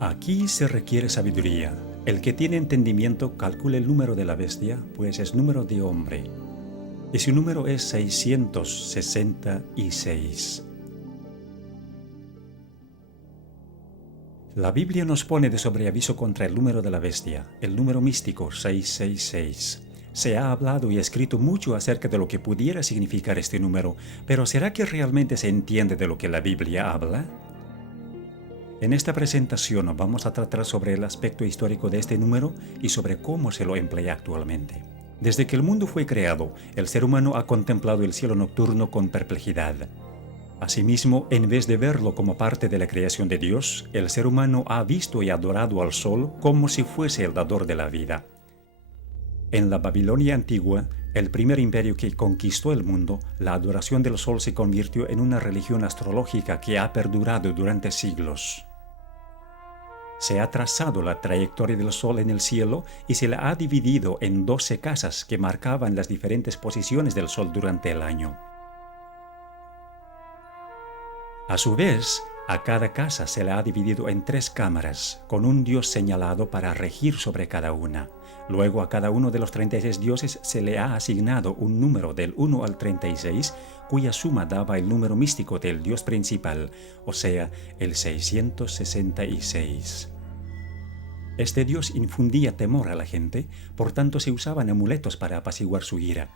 Aquí se requiere sabiduría. El que tiene entendimiento calcule el número de la bestia, pues es número de hombre. Y su número es 666. La Biblia nos pone de sobreaviso contra el número de la bestia, el número místico 666. Se ha hablado y escrito mucho acerca de lo que pudiera significar este número, pero ¿será que realmente se entiende de lo que la Biblia habla? En esta presentación vamos a tratar sobre el aspecto histórico de este número y sobre cómo se lo emplea actualmente. Desde que el mundo fue creado, el ser humano ha contemplado el cielo nocturno con perplejidad. Asimismo, en vez de verlo como parte de la creación de Dios, el ser humano ha visto y adorado al sol como si fuese el dador de la vida. En la Babilonia antigua, el primer imperio que conquistó el mundo, la adoración del sol se convirtió en una religión astrológica que ha perdurado durante siglos. Se ha trazado la trayectoria del Sol en el cielo y se la ha dividido en 12 casas que marcaban las diferentes posiciones del Sol durante el año. A su vez, a cada casa se la ha dividido en 3 cámaras, con un dios señalado para regir sobre cada una. Luego a cada uno de los 36 dioses se le ha asignado un número del 1 al 36, cuya suma daba el número místico del dios principal, o sea, el 666. Este dios infundía temor a la gente, por tanto se usaban amuletos para apaciguar su ira.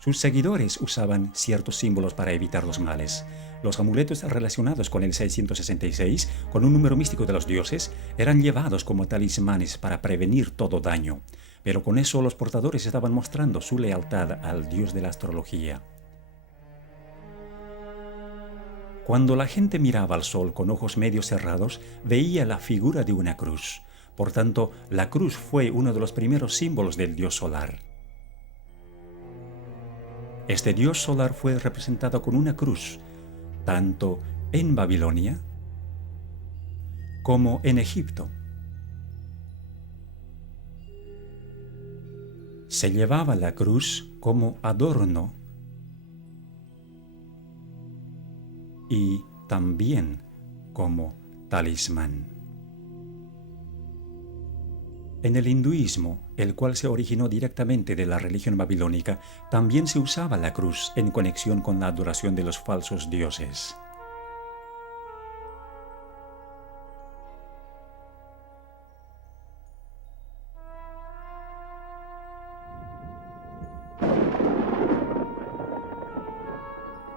Sus seguidores usaban ciertos símbolos para evitar los males. Los amuletos relacionados con el 666, con un número místico de los dioses, eran llevados como talismanes para prevenir todo daño, pero con eso los portadores estaban mostrando su lealtad al dios de la astrología. Cuando la gente miraba al sol con ojos medio cerrados, veía la figura de una cruz. Por tanto, la cruz fue uno de los primeros símbolos del dios solar. Este dios solar fue representado con una cruz, tanto en Babilonia como en Egipto. Se llevaba la cruz como adorno y también como talismán. En el hinduismo, el cual se originó directamente de la religión babilónica, también se usaba la cruz en conexión con la adoración de los falsos dioses.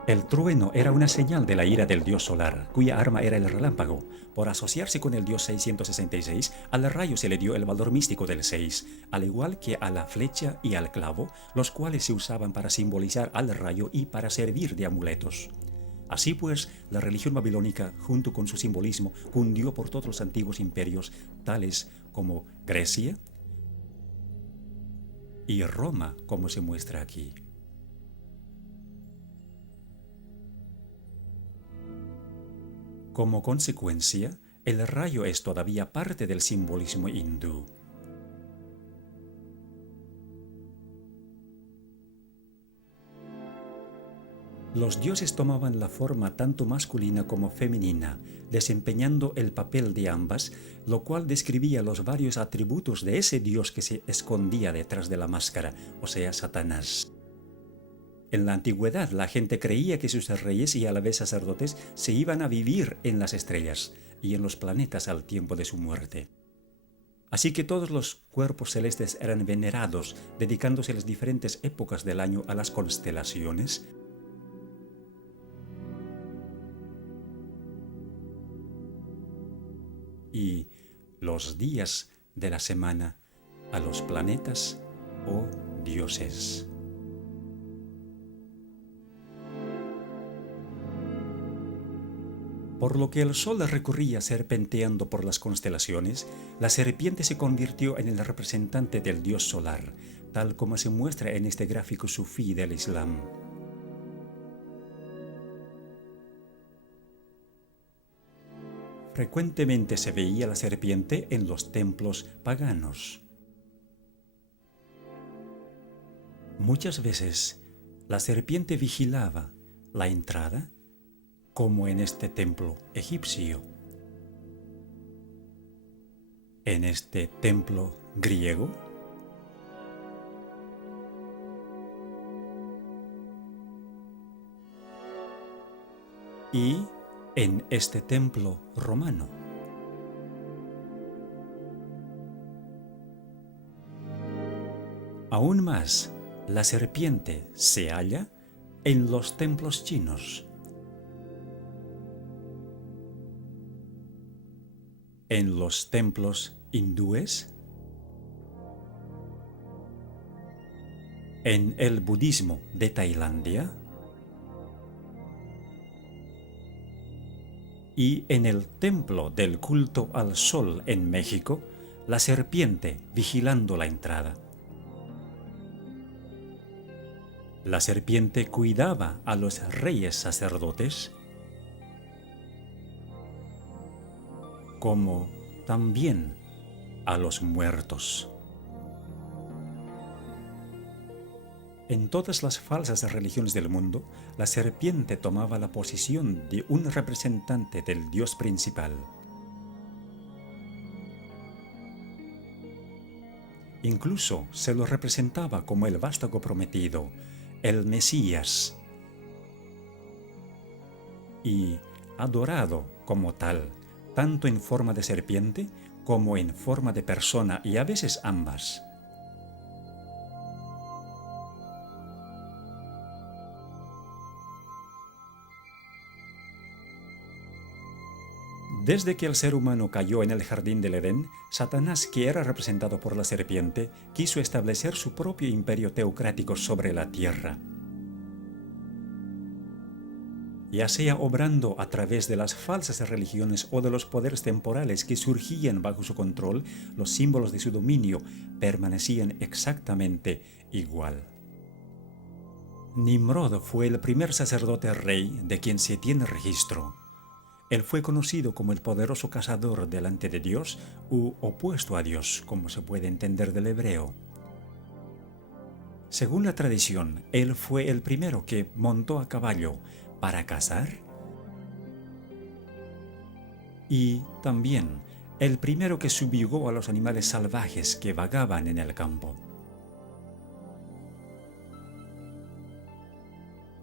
El trueno era una señal de la ira del dios solar, cuya arma era el relámpago. Por asociarse con el dios 666, al rayo se le dio el valor místico del 6, al igual que a la flecha y al clavo, los cuales se usaban para simbolizar al rayo y para servir de amuletos. Así pues, la religión babilónica, junto con su simbolismo, cundió por todos los antiguos imperios, tales como Grecia y Roma, como se muestra aquí. Como consecuencia, el rayo es todavía parte del simbolismo hindú. Los dioses tomaban la forma tanto masculina como femenina, desempeñando el papel de ambas, lo cual describía los varios atributos de ese dios que se escondía detrás de la máscara, o sea, Satanás. En la antigüedad, la gente creía que sus reyes y a la vez sacerdotes se iban a vivir en las estrellas y en los planetas al tiempo de su muerte. Así que todos los cuerpos celestes eran venerados, dedicándose las diferentes épocas del año a las constelaciones, y los días de la semana a los planetas o dioses. Por lo que el sol recorría serpenteando por las constelaciones, la serpiente se convirtió en el representante del dios solar, tal como se muestra en este gráfico sufí del Islam. Frecuentemente se veía la serpiente en los templos paganos. Muchas veces la serpiente vigilaba la entrada, como en este templo egipcio. en este templo griego? Y en este templo romano. Aún más, la serpiente se halla en los templos chinos, en los templos hindúes, en el budismo de Tailandia y en el templo del culto al sol en México, la serpiente vigilando la entrada. La serpiente cuidaba a los reyes sacerdotes, como también a los muertos. En todas las falsas religiones del mundo, la serpiente tomaba la posición de un representante del dios principal. Incluso se lo representaba como el vástago prometido, el Mesías, y adorado como tal, tanto en forma de serpiente como en forma de persona, y a veces ambas. Desde que el ser humano cayó en el jardín del Edén, Satanás, que era representado por la serpiente, quiso establecer su propio imperio teocrático sobre la tierra. Ya sea obrando a través de las falsas religiones o de los poderes temporales que surgían bajo su control, los símbolos de su dominio permanecían exactamente igual. Nimrod fue el primer sacerdote rey de quien se tiene registro. Él fue conocido como el poderoso cazador delante de Dios u opuesto a Dios, como se puede entender del hebreo. Según la tradición, él fue el primero que montó a caballo para cazar y también el primero que subyugó a los animales salvajes que vagaban en el campo.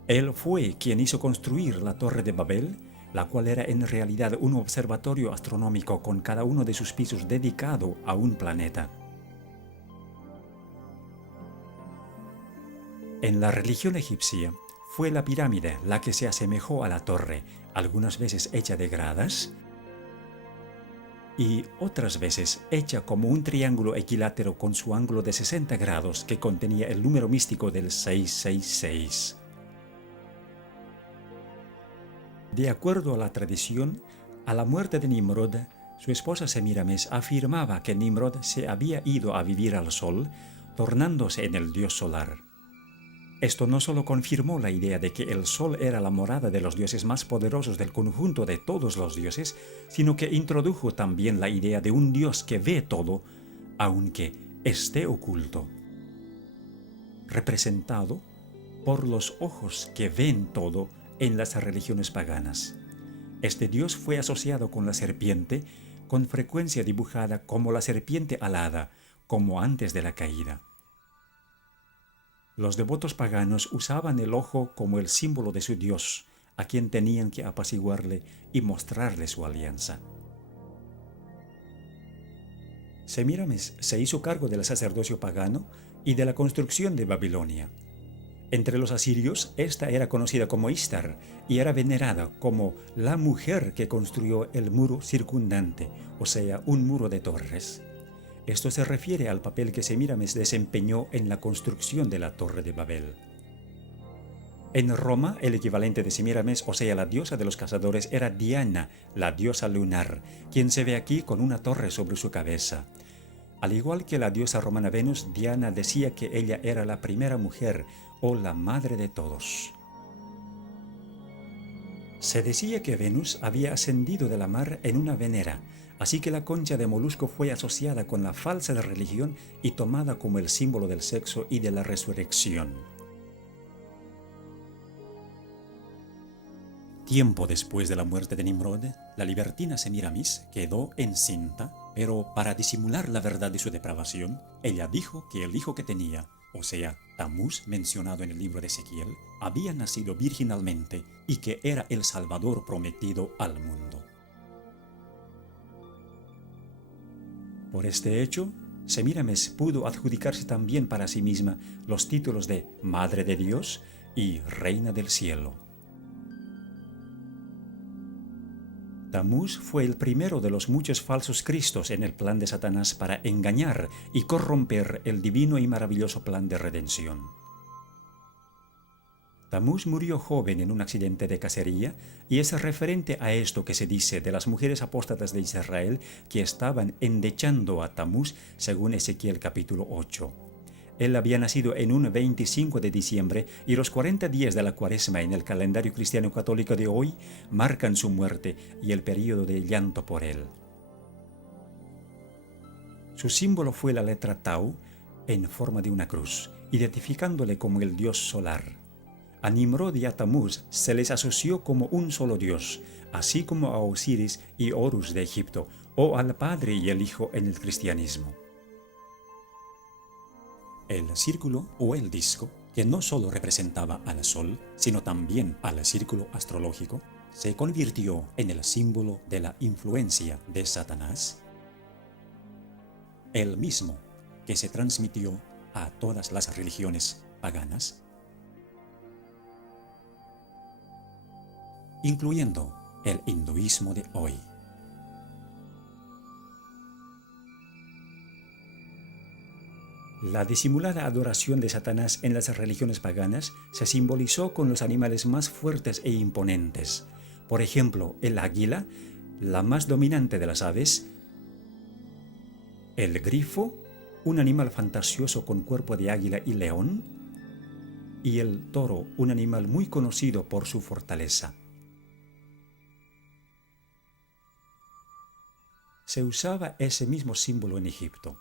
Él fue quien hizo construir la Torre de Babel, la cual era en realidad un observatorio astronómico con cada uno de sus pisos dedicado a un planeta. En la religión egipcia, fue la pirámide la que se asemejó a la torre, algunas veces hecha de gradas y otras veces hecha como un triángulo equilátero con su ángulo de 60 grados que contenía el número místico del 666. De acuerdo a la tradición, a la muerte de Nimrod, su esposa Semíramis afirmaba que Nimrod se había ido a vivir al sol, tornándose en el dios solar. Esto no solo confirmó la idea de que el sol era la morada de los dioses más poderosos del conjunto de todos los dioses, sino que introdujo también la idea de un dios que ve todo, aunque esté oculto, representado por los ojos que ven todo en las religiones paganas. Este dios fue asociado con la serpiente, con frecuencia dibujada como la serpiente alada, como antes de la caída. Los devotos paganos usaban el ojo como el símbolo de su dios, a quien tenían que apaciguarle y mostrarle su alianza. Semíramis se hizo cargo del sacerdocio pagano y de la construcción de Babilonia. Entre los asirios, esta era conocida como Istar y era venerada como la mujer que construyó el muro circundante, o sea, un muro de torres. Esto se refiere al papel que Semíramis desempeñó en la construcción de la Torre de Babel. En Roma, el equivalente de Semíramis, o sea, la diosa de los cazadores, era Diana, la diosa lunar, quien se ve aquí con una torre sobre su cabeza. Al igual que la diosa romana Venus, Diana decía que ella era la primera mujer o la madre de todos. Se decía que Venus había ascendido de la mar en una venera, así que la concha de molusco fue asociada con la falsa religión y tomada como el símbolo del sexo y de la resurrección. Tiempo después de la muerte de Nimrod, la libertina Semiramis quedó encinta, pero para disimular la verdad de su depravación, ella dijo que el hijo que tenía, o sea, Tamuz, mencionado en el libro de Ezequiel, había nacido virginalmente y que era el Salvador prometido al mundo. Por este hecho, Semiramis pudo adjudicarse también para sí misma los títulos de Madre de Dios y Reina del Cielo. Tamuz fue el primero de los muchos falsos cristos en el plan de Satanás para engañar y corromper el divino y maravilloso plan de redención. Tamuz murió joven en un accidente de cacería y es referente a esto que se dice de las mujeres apóstatas de Israel que estaban endechando a Tamuz según Ezequiel capítulo 8. Él había nacido en un 25 de diciembre y los 40 días de la Cuaresma en el calendario cristiano católico de hoy marcan su muerte y el período de llanto por él. Su símbolo fue la letra Tau en forma de una cruz, identificándole como el dios solar. A Nimrod y a Tamuz se les asoció como un solo dios, así como a Osiris y Horus de Egipto, o al Padre y el Hijo en el cristianismo. El círculo o el disco, que no solo representaba al Sol, sino también al círculo astrológico, se convirtió en el símbolo de la influencia de Satanás, el mismo que se transmitió a todas las religiones paganas, incluyendo el hinduismo de hoy. La disimulada adoración de Satanás en las religiones paganas se simbolizó con los animales más fuertes e imponentes. Por ejemplo, el águila, la más dominante de las aves, el grifo, un animal fantasioso con cuerpo de águila y león, y el toro, un animal muy conocido por su fortaleza. Se usaba ese mismo símbolo en Egipto.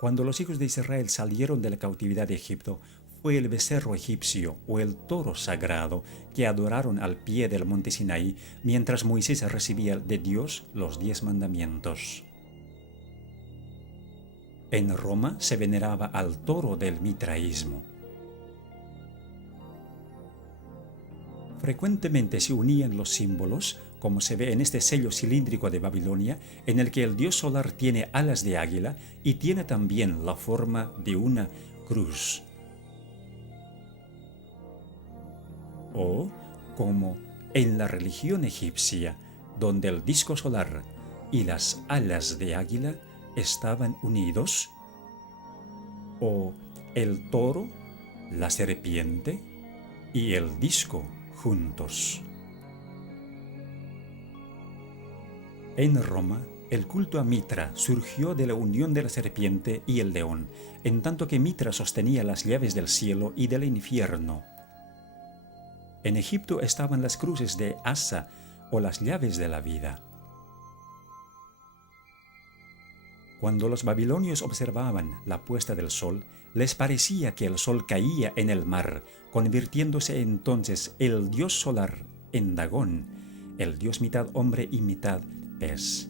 Cuando los hijos de Israel salieron de la cautividad de Egipto, fue el becerro egipcio o el toro sagrado que adoraron al pie del monte Sinaí mientras Moisés recibía de Dios los 10 mandamientos. En Roma se veneraba al toro del mitraísmo. Frecuentemente se unían los símbolos, como se ve en este sello cilíndrico de Babilonia, en el que el dios solar tiene alas de águila y tiene también la forma de una cruz. O como en la religión egipcia, donde el disco solar y las alas de águila estaban unidos, o el toro, la serpiente y el disco juntos. En Roma, el culto a Mitra surgió de la unión de la serpiente y el león, en tanto que Mitra sostenía las llaves del cielo y del infierno. En Egipto estaban las cruces de Asa o las llaves de la vida. Cuando los babilonios observaban la puesta del sol, les parecía que el sol caía en el mar, convirtiéndose entonces el dios solar en Dagón, el dios mitad hombre y mitad pez.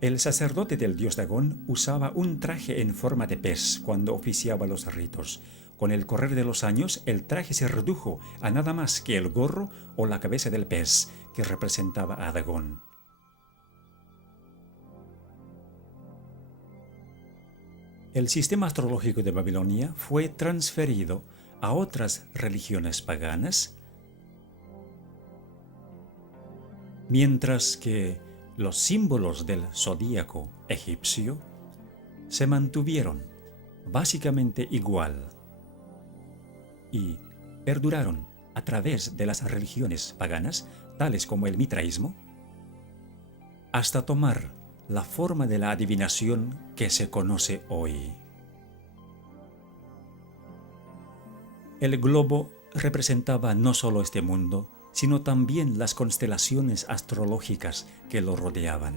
El sacerdote del dios Dagón usaba un traje en forma de pez cuando oficiaba los ritos. Con el correr de los años, el traje se redujo a nada más que el gorro o la cabeza del pez, que representaba a Dagón. El sistema astrológico de Babilonia fue transferido a otras religiones paganas, mientras que los símbolos del zodíaco egipcio se mantuvieron básicamente igual y perduraron a través de las religiones paganas, tales como el mitraísmo, hasta tomar la forma de la adivinación que se conoce hoy. El globo representaba no solo este mundo, sino también las constelaciones astrológicas que lo rodeaban.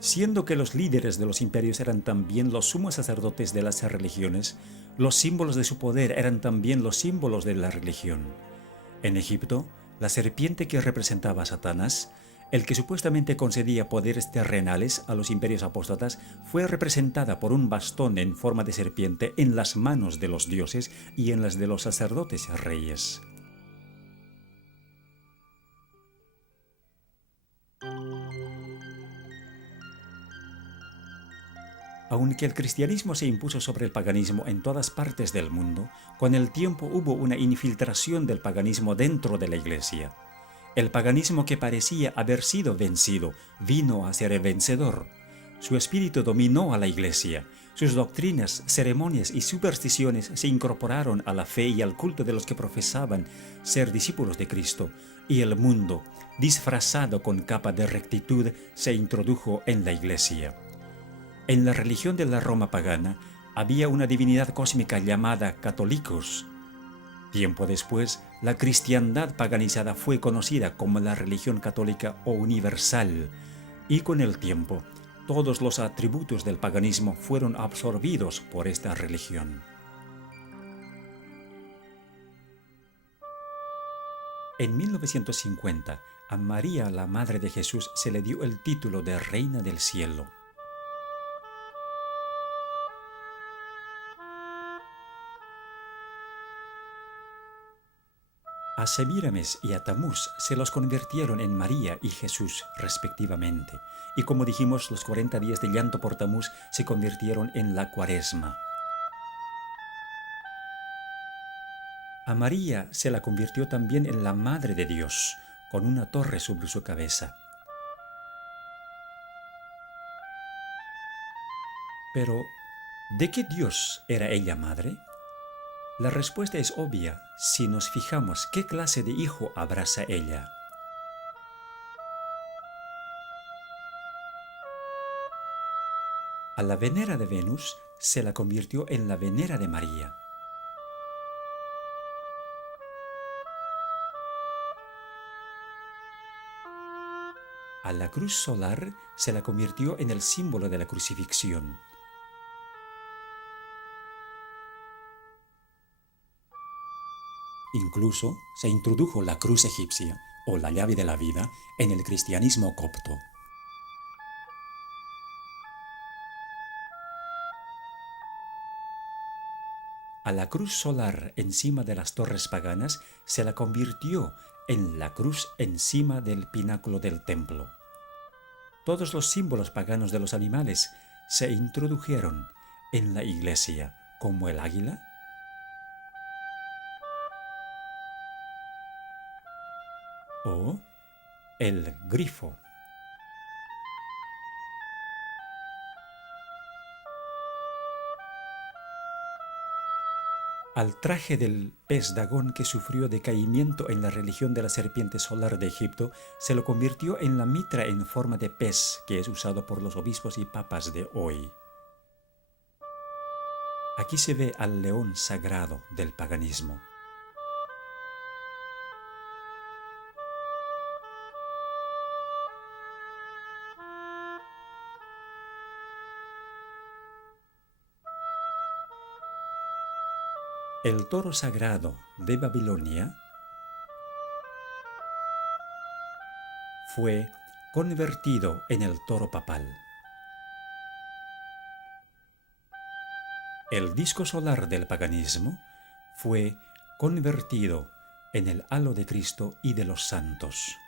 Siendo que los líderes de los imperios eran también los sumos sacerdotes de las religiones, los símbolos de su poder eran también los símbolos de la religión. En Egipto, la serpiente que representaba a Satanás, el que supuestamente concedía poderes terrenales a los imperios apóstatas, fue representada por un bastón en forma de serpiente en las manos de los dioses y en las de los sacerdotes reyes. Aunque el cristianismo se impuso sobre el paganismo en todas partes del mundo, con el tiempo hubo una infiltración del paganismo dentro de la Iglesia. El paganismo que parecía haber sido vencido vino a ser el vencedor. Su espíritu dominó a la Iglesia. Sus doctrinas, ceremonias y supersticiones se incorporaron a la fe y al culto de los que profesaban ser discípulos de Cristo, y el mundo, disfrazado con capa de rectitud, se introdujo en la Iglesia. En la religión de la Roma pagana había una divinidad cósmica llamada Catholicos. Tiempo después, la cristiandad paganizada fue conocida como la religión católica o universal, y con el tiempo, todos los atributos del paganismo fueron absorbidos por esta religión. En 1950, a María, la Madre de Jesús, se le dio el título de Reina del Cielo. A Semíramis y a Tamuz se los convirtieron en María y Jesús respectivamente, y como dijimos, los 40 días de llanto por Tamuz se convirtieron en la Cuaresma. A María se la convirtió también en la Madre de Dios, con una torre sobre su cabeza. Pero, ¿de qué Dios era ella madre? La respuesta es obvia si nos fijamos qué clase de hijo abraza ella. A la Venera de Venus se la convirtió en la Venera de María. A la cruz solar se la convirtió en el símbolo de la crucifixión. Incluso se introdujo la cruz egipcia, o la llave de la vida, en el cristianismo copto. A la cruz solar encima de las torres paganas se la convirtió en la cruz encima del pináculo del templo. Todos los símbolos paganos de los animales se introdujeron en la iglesia, como el águila, o el grifo. Al traje del pez Dagón, que sufrió decaimiento en la religión de la serpiente solar de Egipto, se lo convirtió en la mitra en forma de pez que es usado por los obispos y papas de hoy. Aquí se ve al león sagrado del paganismo. El toro sagrado de Babilonia fue convertido en el toro papal. El disco solar del paganismo fue convertido en el halo de Cristo y de los santos.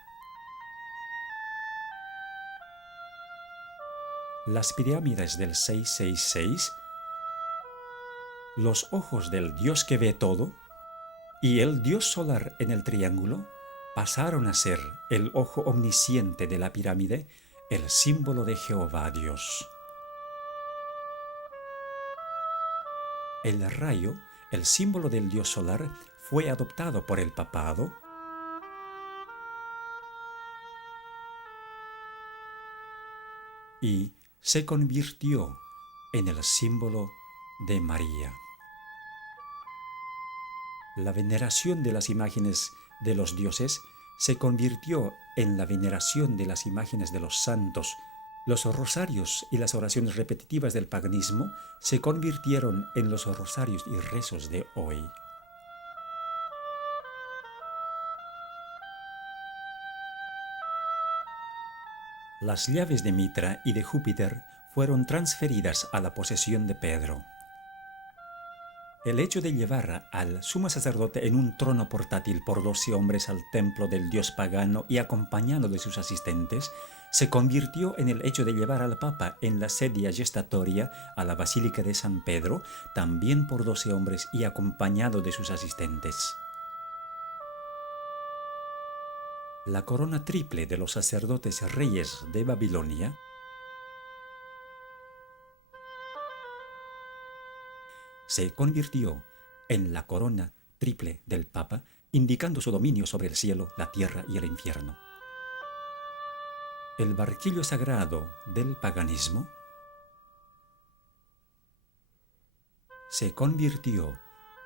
Las pirámides del 666, los ojos del Dios que ve todo, y el Dios solar en el triángulo pasaron a ser el ojo omnisciente de la pirámide, el símbolo de Jehová Dios. El rayo, el símbolo del Dios solar, fue adoptado por el papado y se convirtió en el símbolo de María. La veneración de las imágenes de los dioses se convirtió en la veneración de las imágenes de los santos, Los rosarios y las oraciones repetitivas del paganismo se convirtieron en los rosarios y rezos de hoy. Las llaves de Mitra y de Júpiter fueron transferidas a la posesión de Pedro. El hecho de llevar al sumo sacerdote en un trono portátil por 12 hombres al templo del dios pagano y acompañado de sus asistentes, se convirtió en el hecho de llevar al Papa en la sedia gestatoria a la Basílica de San Pedro, también por 12 hombres y acompañado de sus asistentes. La corona triple de los sacerdotes reyes de Babilonia se convirtió en la corona triple del Papa, indicando su dominio sobre el cielo, la tierra y el infierno. El barquillo sagrado del paganismo se convirtió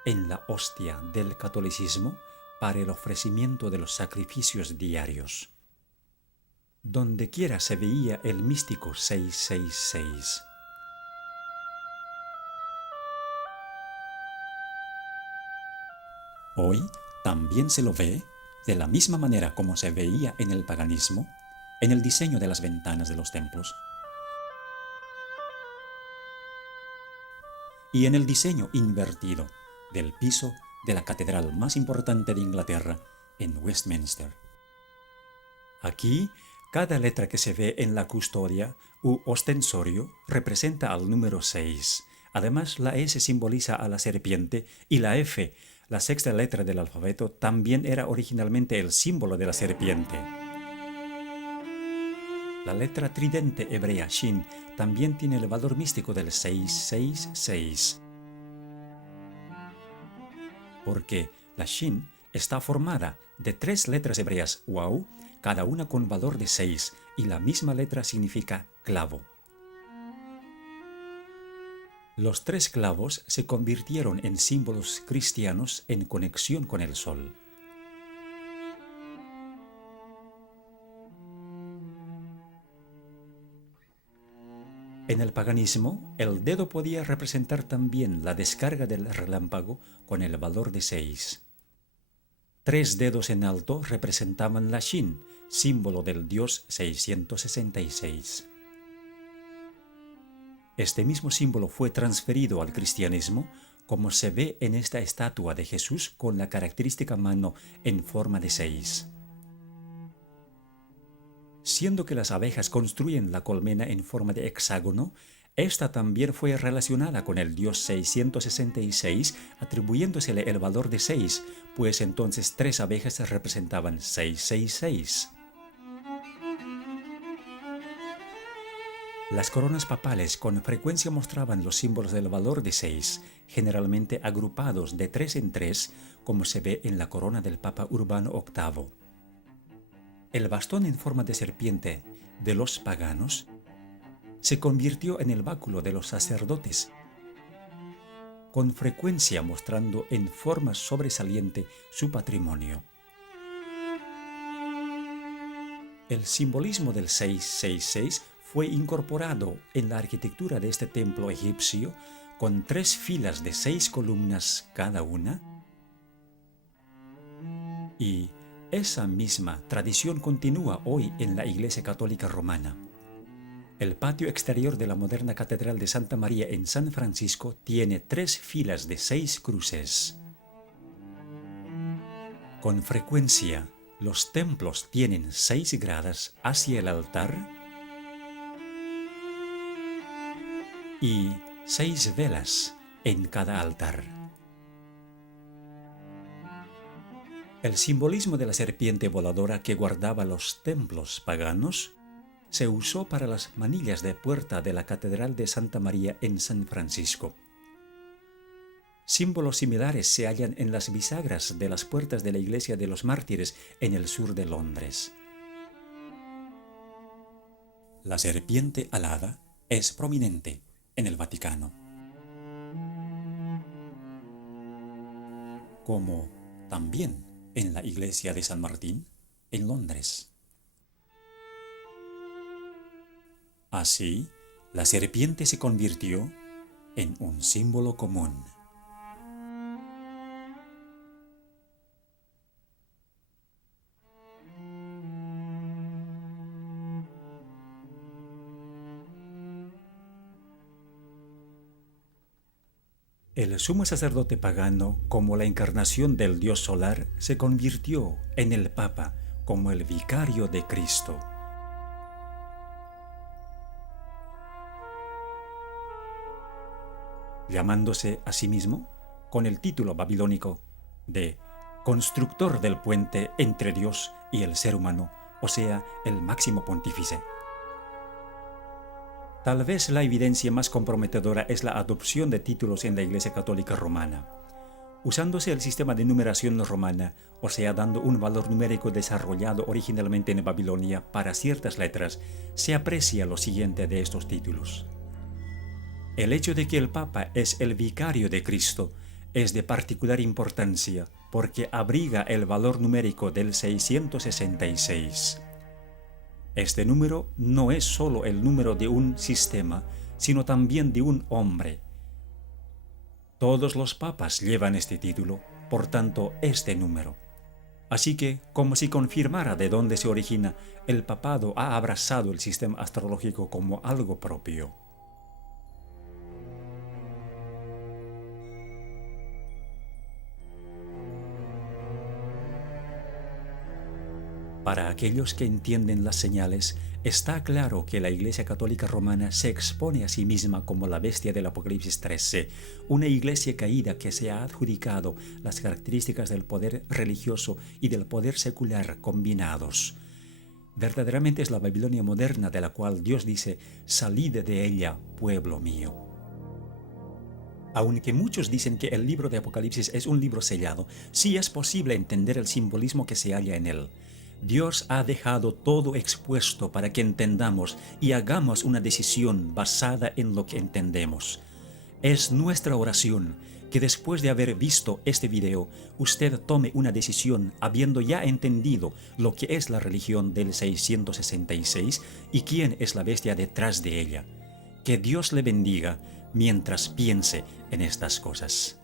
en la hostia del catolicismo para el ofrecimiento de los sacrificios diarios. Dondequiera se veía el místico 666. Hoy también se lo ve de la misma manera como se veía en el paganismo, en el diseño de las ventanas de los templos y en el diseño invertido del piso de la catedral más importante de Inglaterra, en Westminster. Aquí, cada letra que se ve en la custodia u ostensorio representa al número 6. Además, la S simboliza a la serpiente y la F, la sexta letra del alfabeto, también era originalmente el símbolo de la serpiente. La letra tridente hebrea Shin también tiene el valor místico del 666, porque la Shin está formada de 3 letras hebreas Wau, cada una con valor de 6, y la misma letra significa clavo. Los 3 clavos se convirtieron en símbolos cristianos en conexión con el sol. En el paganismo, el dedo podía representar también la descarga del relámpago con el valor de 6. 3 dedos en alto representaban la Shin, símbolo del dios 666. Este mismo símbolo fue transferido al cristianismo, como se ve en esta estatua de Jesús con la característica mano en forma de 6. Siendo que las abejas construyen la colmena en forma de hexágono, esta también fue relacionada con el dios 666, atribuyéndosele el valor de 6, pues entonces 3 abejas representaban 666. Las coronas papales con frecuencia mostraban los símbolos del valor de 6, generalmente agrupados de 3 en 3, como se ve en la corona del Papa Urbano VIII. El bastón en forma de serpiente de los paganos se convirtió en el báculo de los sacerdotes, con frecuencia mostrando en forma sobresaliente su patrimonio. El simbolismo del 666 fue incorporado en la arquitectura de este templo egipcio con 3 filas de 6 columnas cada una, y esa misma tradición continúa hoy en la Iglesia Católica Romana. El patio exterior de la moderna Catedral de Santa María en San Francisco tiene 3 filas de 6 cruces. Con frecuencia, los templos tienen 6 gradas hacia el altar y 6 velas en cada altar. El simbolismo de la serpiente voladora que guardaba los templos paganos se usó para las manillas de puerta de la Catedral de Santa María en San Francisco. Símbolos similares se hallan en las bisagras de las puertas de la Iglesia de los Mártires en el sur de Londres. La serpiente alada es prominente en el Vaticano, como también en la Iglesia de San Martín en Londres. Así, la serpiente se convirtió en un símbolo común. El sumo sacerdote pagano, como la encarnación del Dios solar, se convirtió en el Papa como el vicario de Cristo. Llamándose a sí mismo con el título babilónico de constructor del puente entre Dios y el ser humano, o sea, el máximo pontífice. Tal vez la evidencia más comprometedora es la adopción de títulos en la Iglesia Católica Romana. Usándose el sistema de numeración romana, o sea, dando un valor numérico desarrollado originalmente en Babilonia para ciertas letras, se aprecia lo siguiente de estos títulos. El hecho de que el Papa es el vicario de Cristo es de particular importancia porque abriga el valor numérico del 666. Este número no es solo el número de un sistema, sino también de un hombre. Todos los papas llevan este título, por tanto, este número. Así que, como si confirmara de dónde se origina, el papado ha abrazado el sistema astrológico como algo propio. Para aquellos que entienden las señales, está claro que la Iglesia Católica Romana se expone a sí misma como la bestia del Apocalipsis 13, una iglesia caída que se ha adjudicado las características del poder religioso y del poder secular combinados. Verdaderamente es la Babilonia moderna de la cual Dios dice: «Salid de ella, pueblo mío». Aunque muchos dicen que el libro de Apocalipsis es un libro sellado, sí es posible entender el simbolismo que se halla en él. Dios ha dejado todo expuesto para que entendamos y hagamos una decisión basada en lo que entendemos. Es nuestra oración que después de haber visto este video, usted tome una decisión habiendo ya entendido lo que es la religión del 666 y quién es la bestia detrás de ella. Que Dios le bendiga mientras piense en estas cosas.